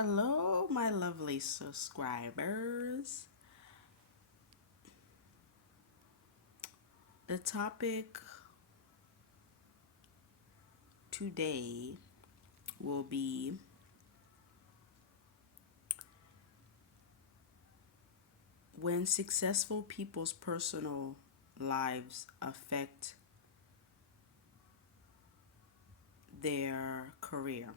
Hello, my lovely subscribers. The topic today will be when successful people's personal lives affect their career.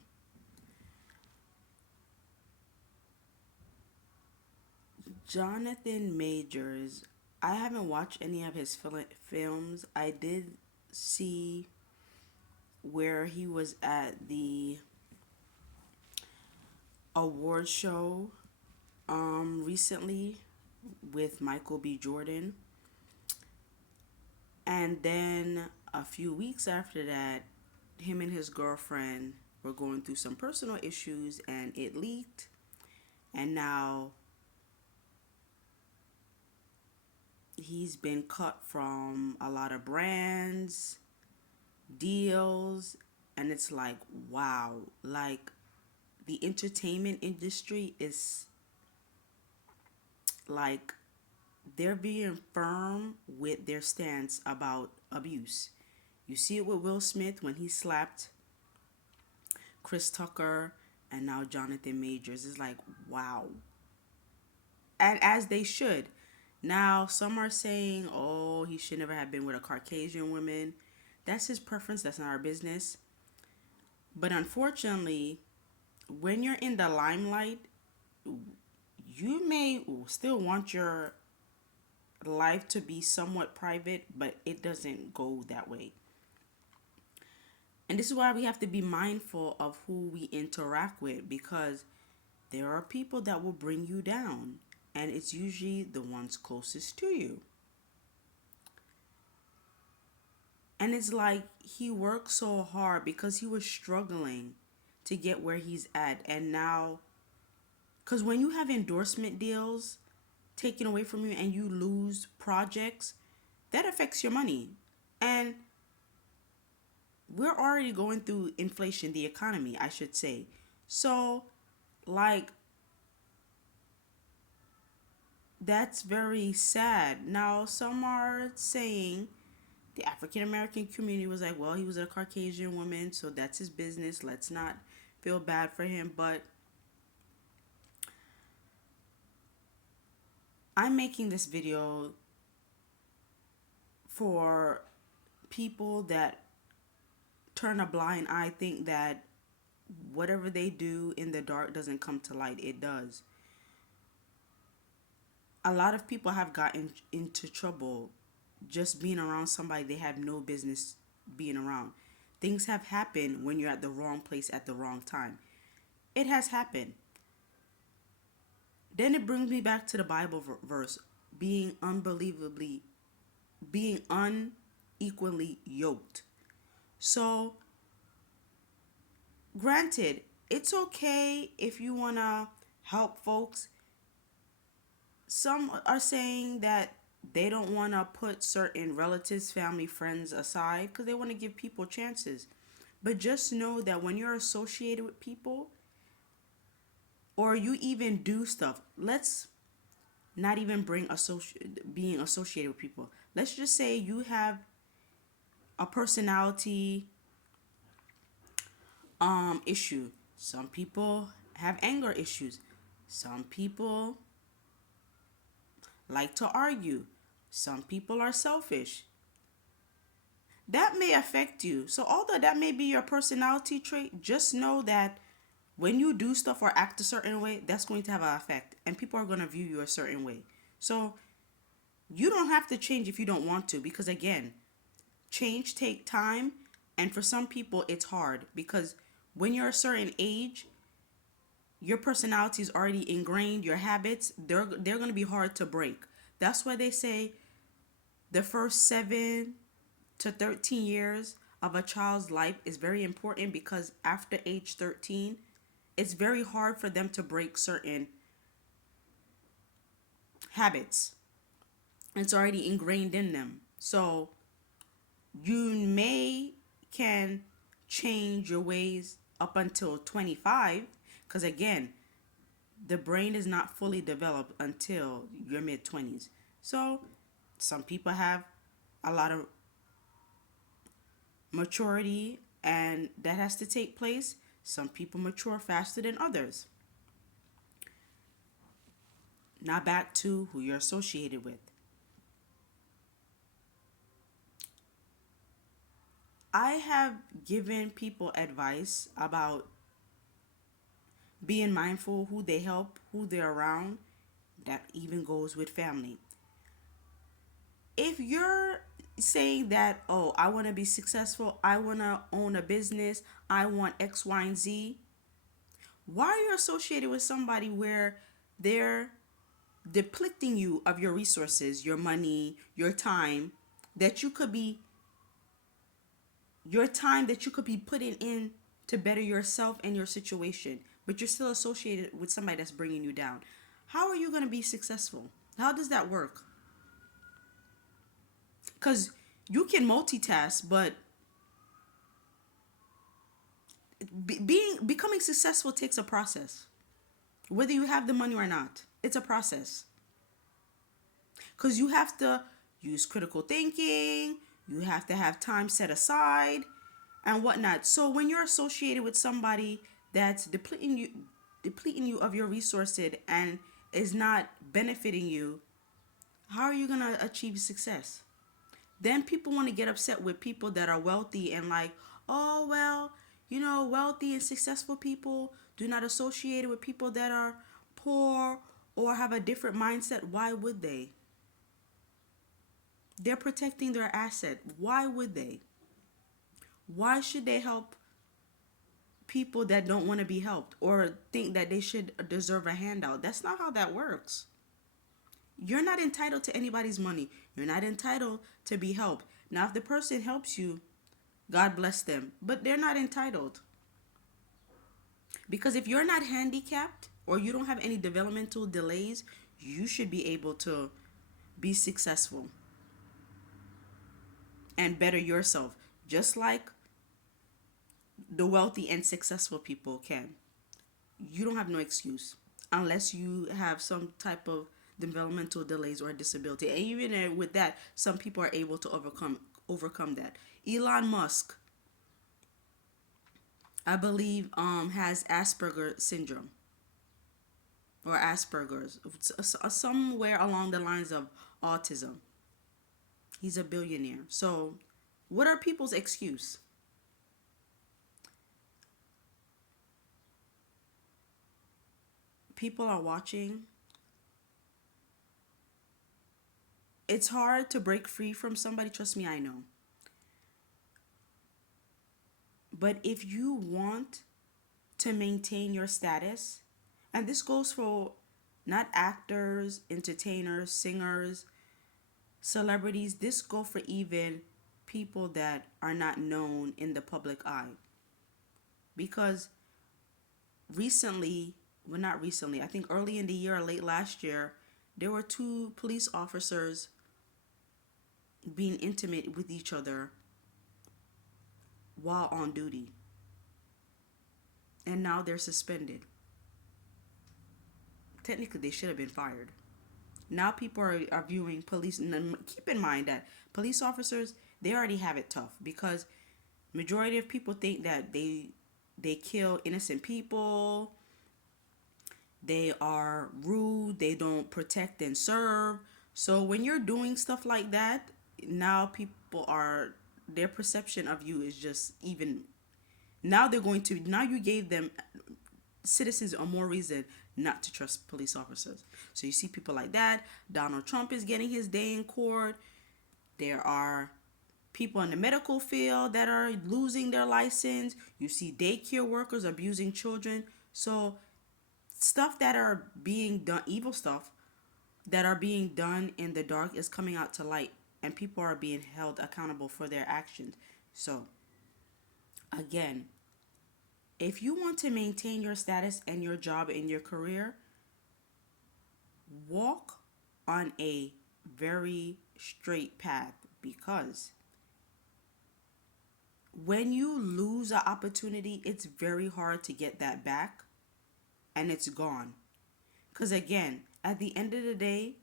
Jonathan Majors, I haven't watched any of his films. I did see where he was at the award show recently with Michael B. Jordan. And then a few weeks after that, him and his girlfriend were going through some personal issues and it leaked. And now he's been cut from a lot of brands, deals, and it's like, wow, like the entertainment industry is like they're being firm with their stance about abuse. You see it with Will Smith when he slapped Chris Tucker, and now Jonathan Majors. Is like, wow. And as they should. Now, some are saying, oh, he should never have been with a Caucasian woman. That's his preference. That's not our business. But unfortunately, when you're in the limelight, you may still want your life to be somewhat private, but it doesn't go that way. And this is why we have to be mindful of who we interact with, because there are people that will bring you down, and it's usually the ones closest to you. And it's like he worked so hard because he was struggling to get where he's at. And now, because when you have endorsement deals taken away from you and you lose projects, that affects your money. And we're already going through inflation, the economy, I should say. So, like, that's very sad. Now, some are saying the African American community was like, well, he was a Caucasian woman, so that's his business. Let's not feel bad for him. But I'm making this video for people that turn a blind eye, think that whatever they do in the dark doesn't come to light. It does. A lot of people have gotten into trouble just being around somebody they have no business being around. Things have happened when you're at the wrong place at the wrong time. It has happened. Then it brings me back to the Bible verse, being being unequally yoked. So, granted, it's okay if you want to help folks. Some are saying that they don't want to put certain relatives, family, friends aside because they want to give people chances. But just know that when you're associated with people or you even do stuff, let's not even bring being associated with people. Let's just say you have a personality issue. Some people have anger issues. Some people like to argue. Some people are selfish. That may affect you. So, although that may be your personality trait, just know that when you do stuff or act a certain way, that's going to have an effect, and people are going to view you a certain way. So, you don't have to change if you don't want to, because again, change take time, and for some people, it's hard because when you're a certain age, your personality is already ingrained. Your habits, they're going to be hard to break. That's why they say the first 7 to 13 years of a child's life is very important, because after age 13, it's very hard for them to break certain habits. It's already ingrained in them. So you may can change your ways up until 25, because again, the brain is not fully developed until your mid 20s. So some people have a lot of maturity, and that has to take place. Some people mature faster than others. Now back to who you're associated with. I have given people advice about being mindful who they help, who they're around. That even goes with family. If you're saying that, oh, I want to be successful, I want to own a business, I want X, Y, and Z, why are you associated with somebody where they're depleting you of your resources, your money, your time that you could be putting in to better yourself and your situation, but you're still associated with somebody that's bringing you down? How are you going to be successful? How does that work? Because you can multitask, but becoming successful takes a process. Whether you have the money or not, it's a process. Because you have to use critical thinking, you have to have time set aside, and whatnot. So when you're associated with somebody that's depleting you of your resources and is not benefiting you, how are you gonna achieve success? Then people want to get upset with people that are wealthy and like, oh well, wealthy and successful people do not associate with people that are poor or have a different mindset. Why would they? They're protecting their asset. Why would they? Why should they help people that don't want to be helped or think that they should deserve a handout? That's not how that works. You're not entitled to anybody's money. You're not entitled to be helped. Now, if the person helps you, God bless them, but they're not entitled. Because if you're not handicapped or you don't have any developmental delays, you should be able to be successful and better yourself, just like the wealthy and successful people can. You don't have no excuse unless you have some type of developmental delays or disability. And even with that, some people are able to overcome that. Elon Musk, I believe, has Asperger syndrome or Asperger's, somewhere along the lines of autism. He's a billionaire. So, what are people's excuse? People are watching. It's hard to break free from somebody. Trust me, I know. But if you want to maintain your status, and this goes for not actors, entertainers, singers, celebrities, this go for even people that are not known in the public eye. Because recently, well, not recently, I think early in the year or late last year, there were two police officers being intimate with each other while on duty. And now they're suspended. Technically, they should have been fired. Now people are viewing police, and keep in mind that police officers, they already have it tough because majority of people think that they kill innocent people, they are rude, they don't protect and serve. So when you're doing stuff like that, now people are, their perception of you is just even, now they're going to, now you gave them, citizens, a more reason not to trust police officers. So you see people like that. Donald Trump is getting his day in court. There are people in the medical field that are losing their license. You see daycare workers abusing children. So stuff that are being done, evil stuff that are being done in the dark, is coming out to light, and people are being held accountable for their actions. So again, if you want to maintain your status and your job and your career, walk on a very straight path, because when you lose an opportunity, it's very hard to get that back, and it's gone. Because again, at the end of the day,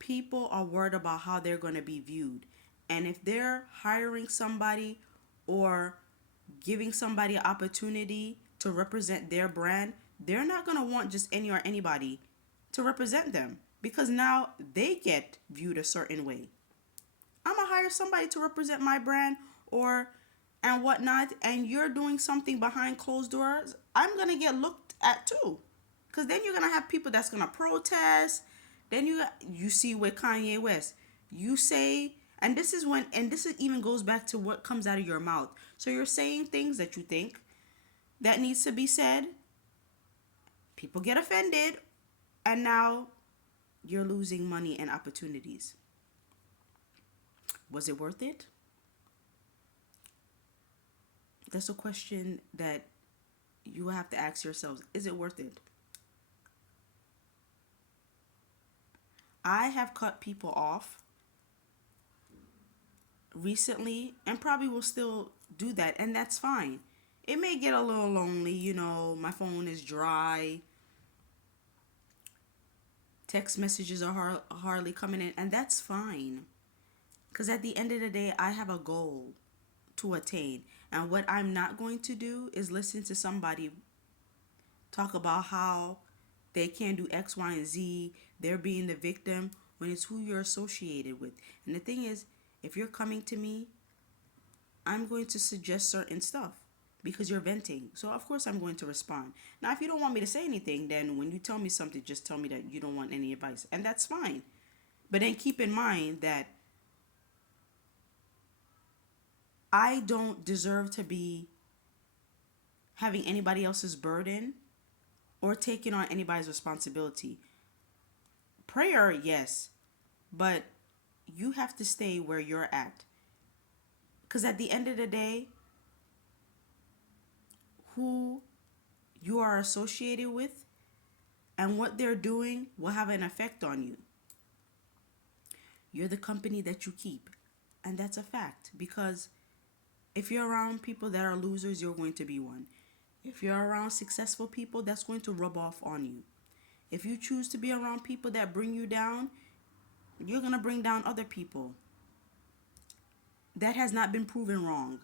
people are worried about how they're going to be viewed. And if they're hiring somebody or giving somebody an opportunity to represent their brand, they're not going to want just any or anybody to represent them, because now they get viewed a certain way. I'm going to hire somebody to represent my brand or and whatnot, and you're doing something behind closed doors, I'm going to get looked at too. Because then you're going to have people that's going to protest. Then you see with Kanye West, you say, and this even goes back to what comes out of your mouth. So you're saying things that you think that needs to be said. People get offended, and now you're losing money and opportunities. Was it worth it? That's a question that you have to ask yourselves. Is it worth it? I have cut people off recently and probably will still do that, and that's fine. It may get a little lonely, my phone is dry, text messages are hardly coming in, and that's fine. Because at the end of the day, I have a goal to attain. And what I'm not going to do is listen to somebody talk about how they can't do X, Y, and Z, they're being the victim, when it's who you're associated with. And the thing is, if you're coming to me, I'm going to suggest certain stuff because you're venting. So of course I'm going to respond. Now, if you don't want me to say anything, then when you tell me something, just tell me that you don't want any advice. And that's fine. But then keep in mind that I don't deserve to be having anybody else's burden or taking on anybody's responsibility. Prayer, yes, but you have to stay where you're at. Because at the end of the day, who you are associated with and what they're doing will have an effect on you. You're the company that you keep. And that's a fact, because if you're around people that are losers, you're going to be one. If you're around successful people, that's going to rub off on you. If you choose to be around people that bring you down, you're going to bring down other people. That has not been proven wrong.